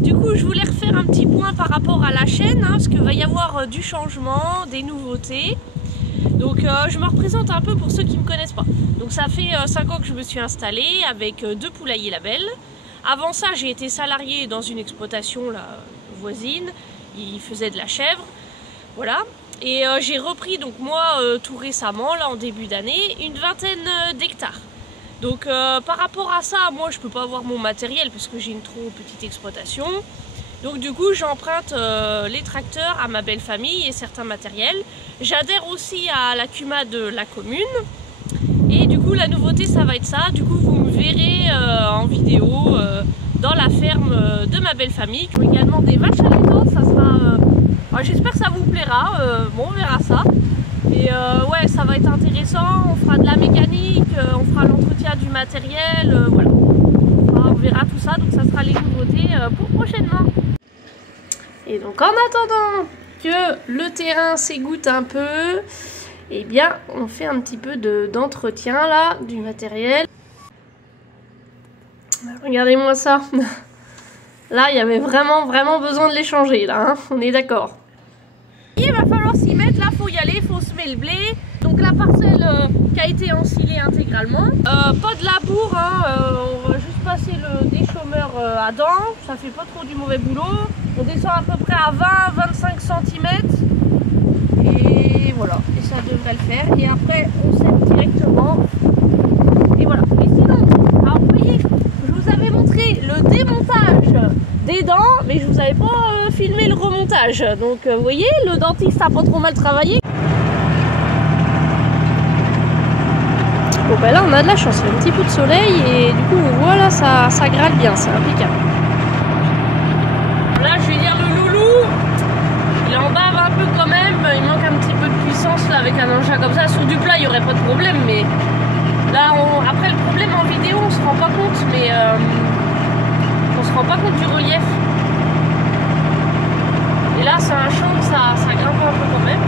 du coup je voulais refaire un petit point par rapport à la chaîne, hein, parce qu'il va y avoir du changement, des nouveautés. Donc je me représente un peu pour ceux qui ne me connaissent pas. Donc ça fait 5 ans que je me suis installée avec 2 poulaillers labels. Avant ça j'ai été salariée dans une exploitation là, voisine, ils faisaient de la chèvre, voilà. Et j'ai repris donc moi tout récemment, là en début d'année, une vingtaine d'hectares. Donc par rapport à ça, moi je peux pas avoir mon matériel parce que j'ai une trop petite exploitation. Donc du coup j'emprunte les tracteurs à ma belle famille et certains matériels. J'adhère aussi à la CUMA de la commune. Et du coup la nouveauté ça va être ça. Du coup vous me verrez en vidéo dans la ferme de ma belle famille. Il y a également des vaches à l'étang, ça sera... j'espère que ça vous plaira, bon on verra ça. Mais ouais, ça va être intéressant, on fera de la mécanique, on fera l'entretien du matériel, voilà. On verra tout ça, donc ça sera les nouveautés pour prochainement. Et donc en attendant que le terrain s'égoutte un peu, eh bien on fait un petit peu d'entretien là, du matériel. Regardez-moi ça. Là, il y avait vraiment besoin de les changer là, hein, on est d'accord. Il va falloir s'y mettre, là faut y aller, il faut semer le blé. Donc la parcelle qui a été ensilée intégralement. Pas de labour, hein, on va juste passer le déchômeur à dents, ça fait pas trop du mauvais boulot. On descend à peu près à 20-25 cm. Et voilà, et ça devrait le faire. Et après on sème directement. Et voilà. Et sinon, alors vous voyez, je vous avais montré le démontage des dents, mais je vous avais pas filmé le remontage. Donc vous voyez, le dentiste a pas trop mal travaillé. Bon ben là on a de la chance, il y a un petit peu de soleil et du coup voilà, ça gratte bien, c'est impeccable. Là je vais dire le loulou, il en bave un peu quand même, il manque un petit peu de puissance là avec un engin comme ça. Sur du plat il n'y aurait pas de problème, mais là après le problème en vidéo on se rend pas compte, mais on se rend pas compte du relief. Et là c'est un champ, ça grimpe un peu quand même.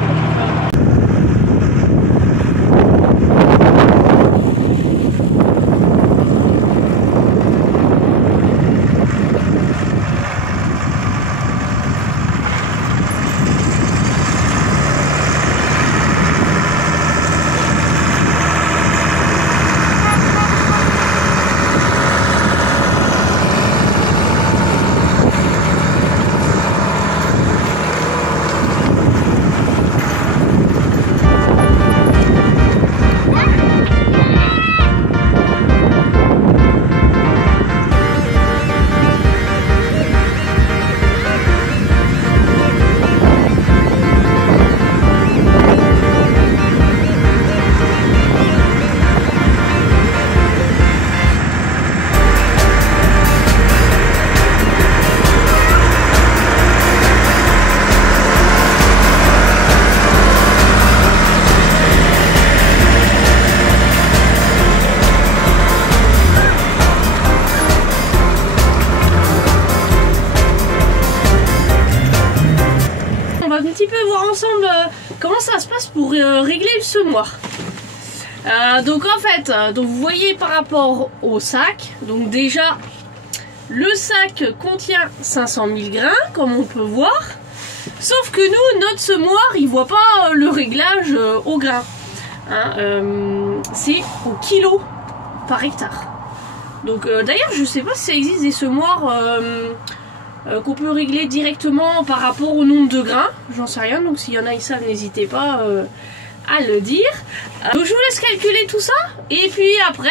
Ensemble comment ça se passe pour régler le semoir. Donc en fait, donc vous voyez par rapport au sac, donc déjà le sac contient 500 000 grains comme on peut voir, sauf que nous notre semoir il voit pas le réglage au grain, hein, c'est au kilo par hectare. Donc d'ailleurs je sais pas si ça existe des semoirs qu'on peut régler directement par rapport au nombre de grains, j'en sais rien, donc s'il y en a qui savent, n'hésitez pas à le dire. Donc je vous laisse calculer tout ça, et puis après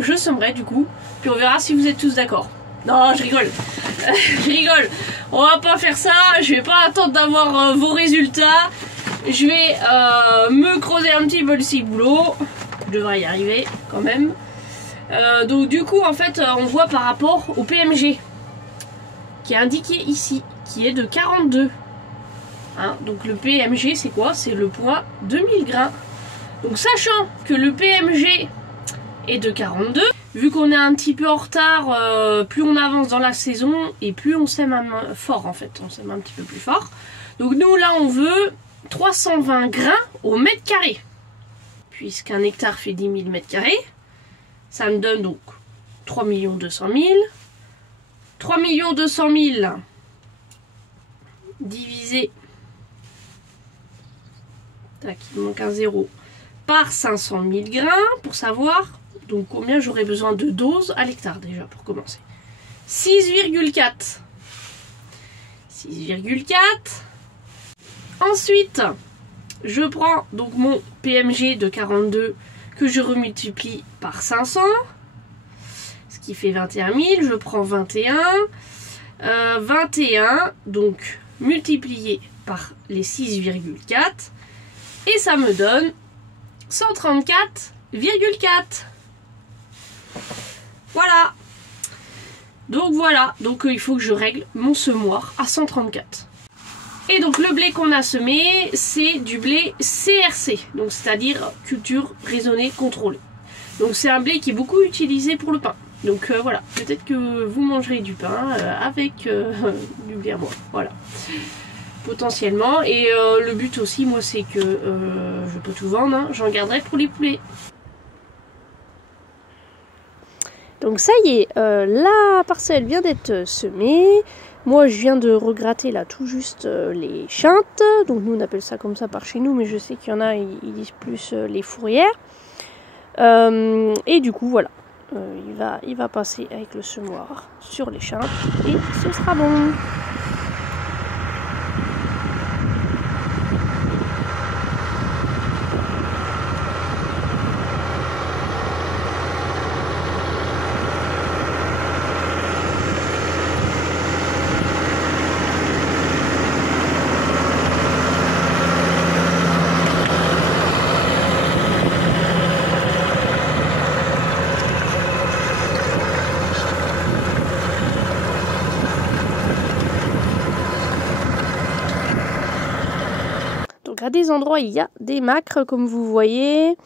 je semerai du coup, puis on verra si vous êtes tous d'accord. Non, je rigole, je rigole, on va pas faire ça, je vais pas attendre d'avoir vos résultats, je vais me creuser un petit peu le ciboulot, je devrais y arriver quand même. Donc du coup en fait on voit par rapport au PMG qui est indiqué ici, qui est de 42. Hein, donc le PMG c'est quoi? C'est le poids 2000 grains. Donc sachant que le PMG est de 42, vu qu'on est un petit peu en retard, plus on avance dans la saison et plus on sème fort en fait, on sème un petit peu plus fort. Donc nous là on veut 320 grains au mètre carré. Puisqu'un hectare fait 10 000 mètres carrés, ça me donne donc 3 200 000 3 200 000 divisé, tac, il manque un 0, par 500 000 grains, pour savoir donc combien j'aurais besoin de doses à l'hectare déjà pour commencer. 6,4. 6,4. Ensuite, je prends donc mon PMG de 42 que je remultiplie par 500, ce qui fait 21 000. Je prends 21. 21, donc multiplié par les 6,4. Et ça me donne 134,4. Voilà. Donc voilà. Donc il faut que je règle mon semoir à 134. Et donc le blé qu'on a semé, c'est du blé CRC. Donc c'est-à-dire culture raisonnée contrôlée. Donc c'est un blé qui est beaucoup utilisé pour le pain. Donc voilà, peut-être que vous mangerez du pain avec du blé à moi. Voilà. Potentiellement. Et le but aussi, moi, c'est que je peux tout vendre. Hein. J'en garderai pour les poulets. Donc ça y est, la parcelle vient d'être semée. Moi, je viens de regratter là tout juste les chintes. Donc nous, on appelle ça comme ça par chez nous, mais je sais qu'il y en a, ils disent plus les fourrières. Et du coup, voilà. Il va passer avec le semoir sur les chintes et ce sera bon. À des endroits il y a des macres comme vous voyez,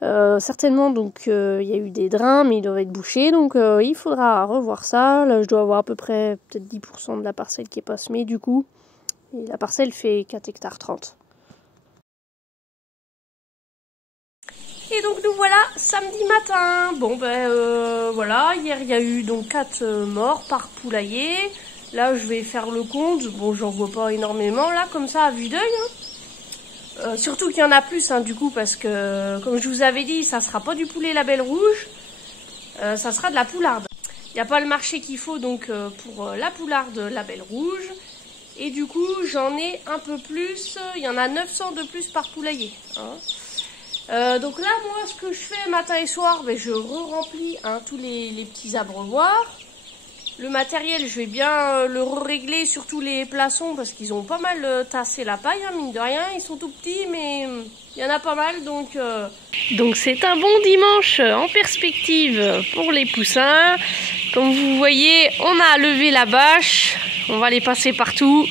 certainement donc il y a eu des drains mais ils doivent être bouchés, donc il faudra revoir ça. Là je dois avoir à peu près peut-être 10% de la parcelle qui est pas semée du coup, et la parcelle fait 4 hectares 30. Et donc nous voilà samedi matin. Bon ben voilà, hier il y a eu donc 4 morts par poulailler. Là je vais faire le compte, bon j'en vois pas énormément là comme ça à vue d'œil hein. Surtout qu'il y en a plus hein, du coup parce que comme je vous avais dit ça sera pas du poulet label rouge, ça sera de la poularde. Il n'y a pas le marché qu'il faut donc pour la poularde label rouge, et du coup j'en ai un peu plus, il y en a 900 de plus par poulailler hein. Donc là moi ce que je fais matin et soir, ben, je re-remplis hein, tous les petits abreuvoirs. Le matériel, je vais bien le régler, surtout les plaçons, parce qu'ils ont pas mal tassé la paille, hein, mine de rien. Ils sont tout petits, mais il y en a pas mal, donc... Donc c'est un bon dimanche en perspective pour les poussins. Comme vous voyez, on a levé la bâche, on va les passer partout.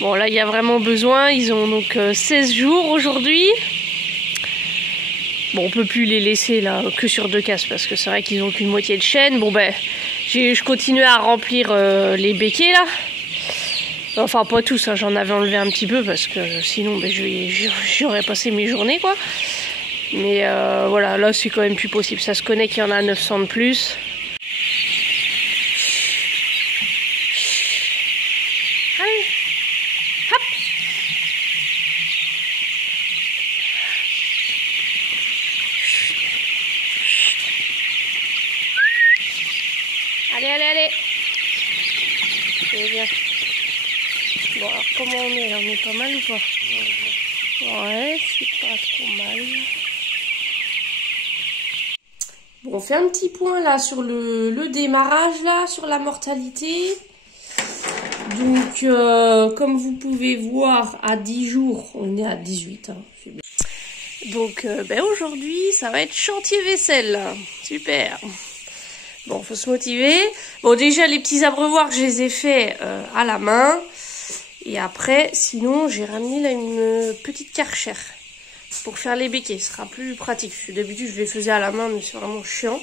Bon, là, il y a vraiment besoin, ils ont donc 16 jours aujourd'hui. Bon, on peut plus les laisser là que sur 2 cases, parce que c'est vrai qu'ils ont qu'une moitié de chaîne. Bon, ben... Je continue à remplir les béquets là. Enfin pas tous, hein, j'en avais enlevé un petit peu parce que sinon ben, j'aurais passé mes journées quoi. Mais voilà, là c'est quand même plus possible. Ça se connaît qu'il y en a 900 de plus. Allez, hop. Allez, allez, allez. C'est bien. Bon, alors comment on est là? On est pas mal ou pas? Ouais, c'est pas trop mal. Bon, on fait un petit point là sur le démarrage, là, sur la mortalité. Donc, comme vous pouvez voir, à 10 jours, on est à 18. Hein, c'est bien. Donc, ben aujourd'hui, ça va être chantier vaisselle. Super. Bon, faut se motiver. Bon, déjà, les petits abreuvoirs, je les ai faits à la main. Et après, sinon, j'ai ramené là une petite Karcher pour faire les béquets. Ce sera plus pratique. D'habitude, je les faisais à la main, mais c'est vraiment chiant.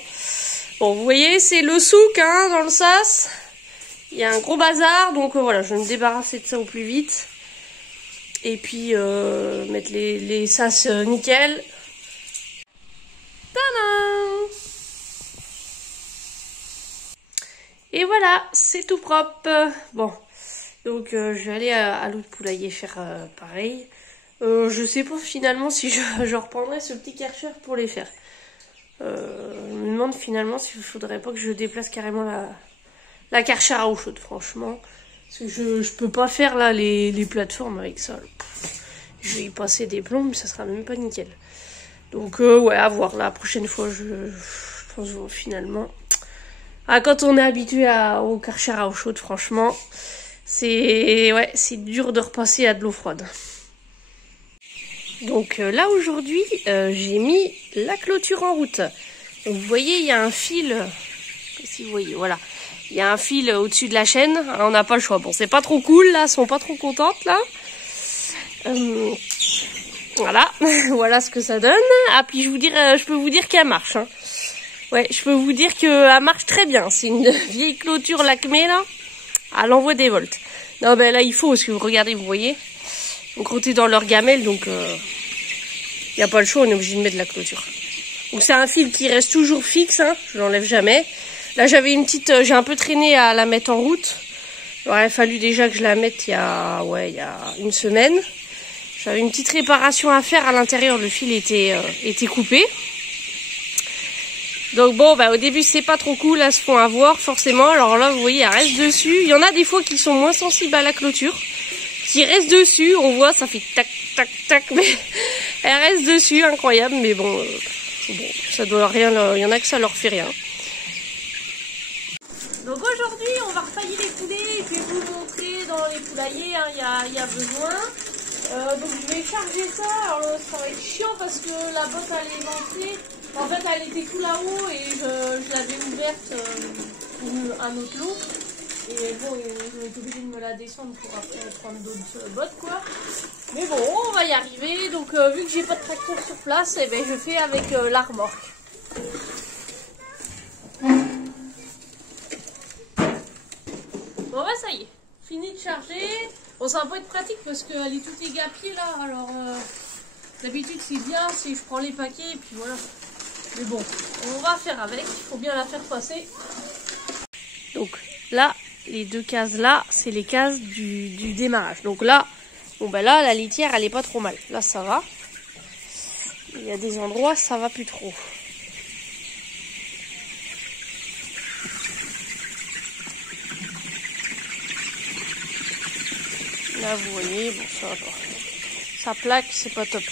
Bon, vous voyez, c'est le souk, hein, dans le sas. Il y a un gros bazar, donc voilà, je vais me débarrasser de ça au plus vite. Et puis, mettre les sas nickel. Tadam! Et voilà, c'est tout propre. Bon, donc je vais aller à l'autre poulailler faire pareil. Je sais pas finalement si je reprendrai ce petit Karcher pour les faire. Je me demande finalement s'il faudrait pas que je déplace carrément la Karcher à eau chaude, franchement. Parce que je peux pas faire là les plateformes avec ça. Je vais y passer des plombs, ça sera même pas nickel. Donc ouais, à voir la prochaine fois, je pense finalement. Ah, quand on est habitué au Karcher à eau chaude, franchement, c'est dur de repasser à de l'eau froide. Donc là aujourd'hui, j'ai mis la clôture en route. Donc, vous voyez, il y a un fil, si vous voyez, voilà. Il y a un fil au-dessus de la chaîne, on n'a pas le choix. Bon, c'est pas trop cool, là, elles sont pas trop contentes, là. Voilà, voilà ce que ça donne. Ah, puis je peux vous dire qu'elle marche. Hein. Ouais, je peux vous dire qu'elle marche très bien. C'est une vieille clôture lacmée, là. Elle envoie des volts. Non, ben là, il faut, parce que vous regardez, vous voyez. Donc, côté dans leur gamelle, donc il n'y a pas le choix, on est obligé de mettre de la clôture. Donc, c'est un fil qui reste toujours fixe, hein, je l'enlève jamais. Là, j'avais j'ai un peu traîné à la mettre en route. Il aurait fallu déjà que je la mette il y a une semaine. J'avais une petite réparation à faire à l'intérieur, le fil était coupé. Donc bon, bah au début c'est pas trop cool, elles se font avoir forcément. Alors là, vous voyez, elles restent dessus. Il y en a des fois qui sont moins sensibles à la clôture, qui restent dessus. On voit, ça fait tac, tac, tac, mais elles restent dessus, incroyable. Mais bon, ça doit rien. Il y en a que ça leur fait rien. Donc aujourd'hui, on va refailler les poulets et je vais vous montrer dans les poulaillers, hein, il y a besoin. Donc je vais charger ça. Alors ça va être chiant parce que la botte elle est lancée. En fait, elle était tout là-haut et je l'avais ouverte pour un autre lot. Et bon, ils ont été obligés de me la descendre pour après prendre d'autres bottes, quoi. Mais bon, on va y arriver. Donc vu que j'ai pas de tracteur sur place, eh ben, je fais avec la remorque. Bon bah ça y est, fini de charger. Bon, ça va pas être pratique parce qu'elle est toute égapiée là. Alors d'habitude c'est bien si je prends les paquets et puis voilà. Mais bon, on va faire avec, il faut bien la faire passer. Donc là, les deux cases là, c'est les cases du démarrage. Donc là, bon ben là, la litière elle est pas trop mal. Là ça va. Il y a des endroits ça va plus trop. Là vous voyez, bon ça va pas. Sa plaque c'est pas top.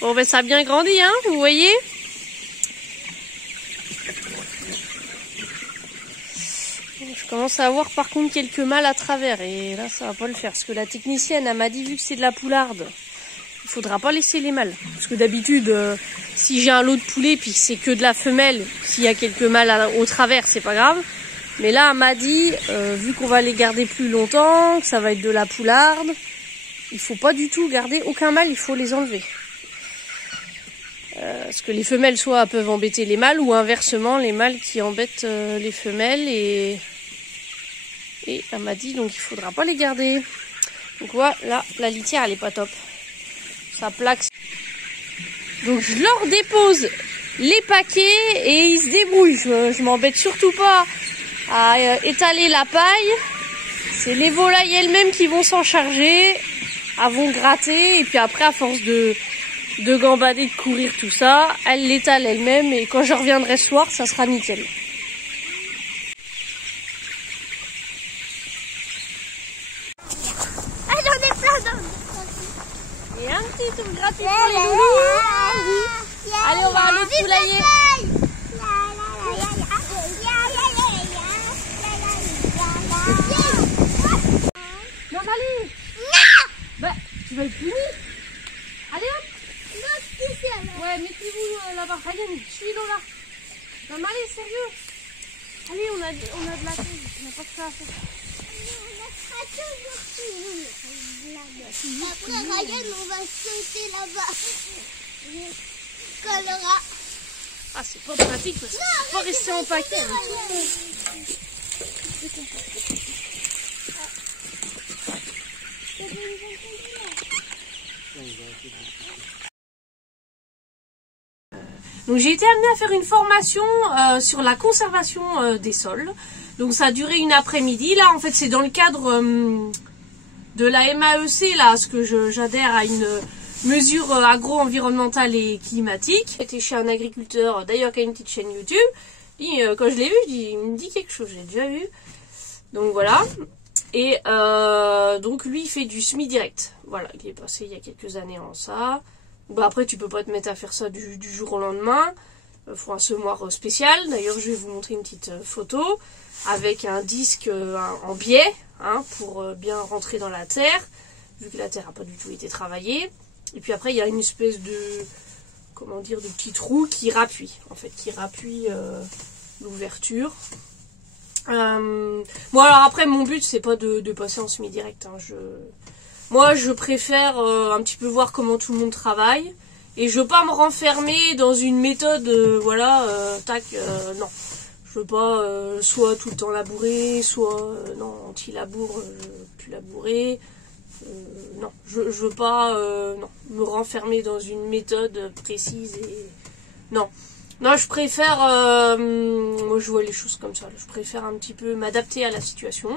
Bon ben ça a bien grandi, hein, vous voyez. Je commence à avoir par contre quelques mâles à travers et là ça va pas le faire. Parce que la technicienne elle m'a dit vu que c'est de la poularde, il faudra pas laisser les mâles. Parce que d'habitude, si j'ai un lot de poulet puis c'est que de la femelle, s'il y a quelques mâles au travers c'est pas grave. Mais là elle m'a dit, vu qu'on va les garder plus longtemps, que ça va être de la poularde, il faut pas du tout garder aucun mâle, il faut les enlever. Parce que les femelles soit peuvent embêter les mâles ou inversement les mâles qui embêtent les femelles et elle m'a dit donc il faudra pas les garder. Donc voilà, la litière elle est pas top. Ça plaque. Donc je leur dépose les paquets et ils se débrouillent. Je m'embête surtout pas à étaler la paille. C'est les volailles elles-mêmes qui vont s'en charger, elles vont gratter et puis après à force de gambader, de courir tout ça, elle l'étale elle-même et quand je reviendrai ce soir, ça sera nickel. Ah, j'en ai plein dans. Et un petit tour gratuit pour les loulous. Allez, on va à l'autre poulailler. Non, allez. Bah, tu vas être puni. Allez hop. Ouais, mettez-vous là-bas. Allez, suis-le là. Non, mais allez, sérieux. Allez, on a de la tête. On n'a pas que ça à faire. Après Ryan, on va sauter là-bas. Collera. Ah, c'est pas pratique parce que tu peux pas rester en paquet. Donc j'ai été amenée à faire une formation sur la conservation des sols. Donc ça a duré une après-midi. Là en fait c'est dans le cadre de la MAEC, là, parce que j'adhère à une mesure agro-environnementale et climatique. J'étais chez un agriculteur, d'ailleurs qui a une petite chaîne YouTube. Et quand je l'ai vu, il me dit quelque chose, j'ai déjà vu. Donc voilà. Et donc lui il fait du semi-direct. Voilà, il est passé il y a quelques années en ça. Bah après tu peux pas te mettre à faire ça du jour au lendemain. Il faut un semoir spécial. D'ailleurs je vais vous montrer une petite photo avec un disque en biais, hein, pour bien rentrer dans la terre, vu que la terre n'a pas du tout été travaillée. Et puis après il y a une espèce de, comment dire, de petit trou qui rappuie, en fait, qui rappuie l'ouverture. Bon alors après mon but c'est pas de passer en semi-direct, hein. Moi je préfère un petit peu voir comment tout le monde travaille, et je veux pas me renfermer dans une méthode, voilà, non. Je veux pas soit tout le temps labourer, soit non, anti-labour, plus labourer. Non, je veux pas non, me renfermer dans une méthode précise et non. Non, je préfère, moi je vois les choses comme ça, je préfère un petit peu m'adapter à la situation,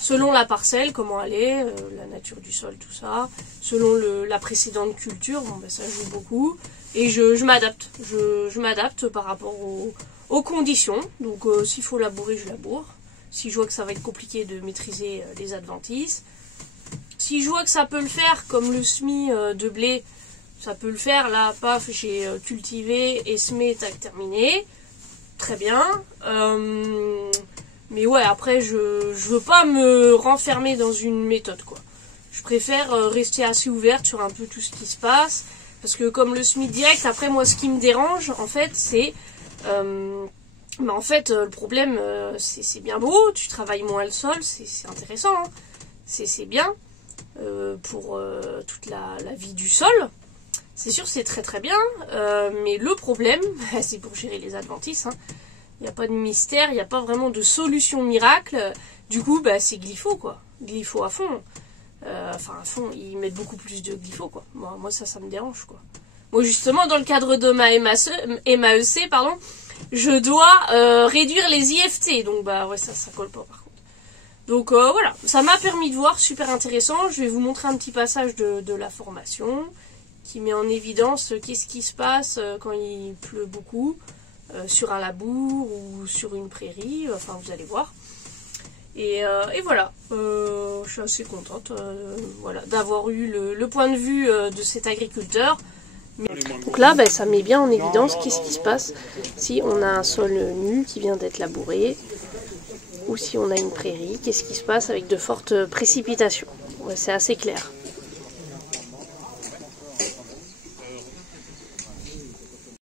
selon la parcelle, comment elle est, la nature du sol, tout ça, selon la précédente culture, bon ben ça joue beaucoup, et je m'adapte, je m'adapte par rapport aux conditions. Donc s'il faut labourer, je laboure, si je vois que ça va être compliqué de maîtriser les adventices, si je vois que ça peut le faire, comme le semis de blé, ça peut le faire, là, paf, j'ai cultivé et semé, tac, terminé. Très bien. Mais ouais, après, je veux pas me renfermer dans une méthode, quoi. Je préfère rester assez ouverte sur un peu tout ce qui se passe. Parce que comme le semis direct, après, moi, ce qui me dérange, en fait, c'est... mais en fait, le problème, c'est bien beau, tu travailles moins le sol, c'est intéressant, hein. C'est bien pour toute la vie du sol. C'est sûr, c'est très très bien, mais le problème, c'est pour gérer les adventices, hein. Il n'y a pas de mystère, il n'y a pas vraiment de solution miracle. Du coup, bah, c'est glypho, quoi. Glypho à fond. Enfin, à fond, ils mettent beaucoup plus de glypho, quoi. Moi ça me dérange, quoi. Moi, justement, dans le cadre de ma MAEC, pardon, je dois réduire les IFT. Donc, bah, ouais, ça colle pas, par contre. Donc, voilà. Ça m'a permis de voir, super intéressant. Je vais vous montrer un petit passage de la formation qui met en évidence qu'est-ce qui se passe quand il pleut beaucoup sur un labour ou sur une prairie, enfin vous allez voir. Et voilà, je suis assez contente voilà, d'avoir eu le point de vue de cet agriculteur. Donc là, ça met bien en évidence qu'est-ce qui se passe si on a un sol nu qui vient d'être labouré, ou si on a une prairie, qu'est-ce qui se passe avec de fortes précipitations. Ouais, c'est assez clair.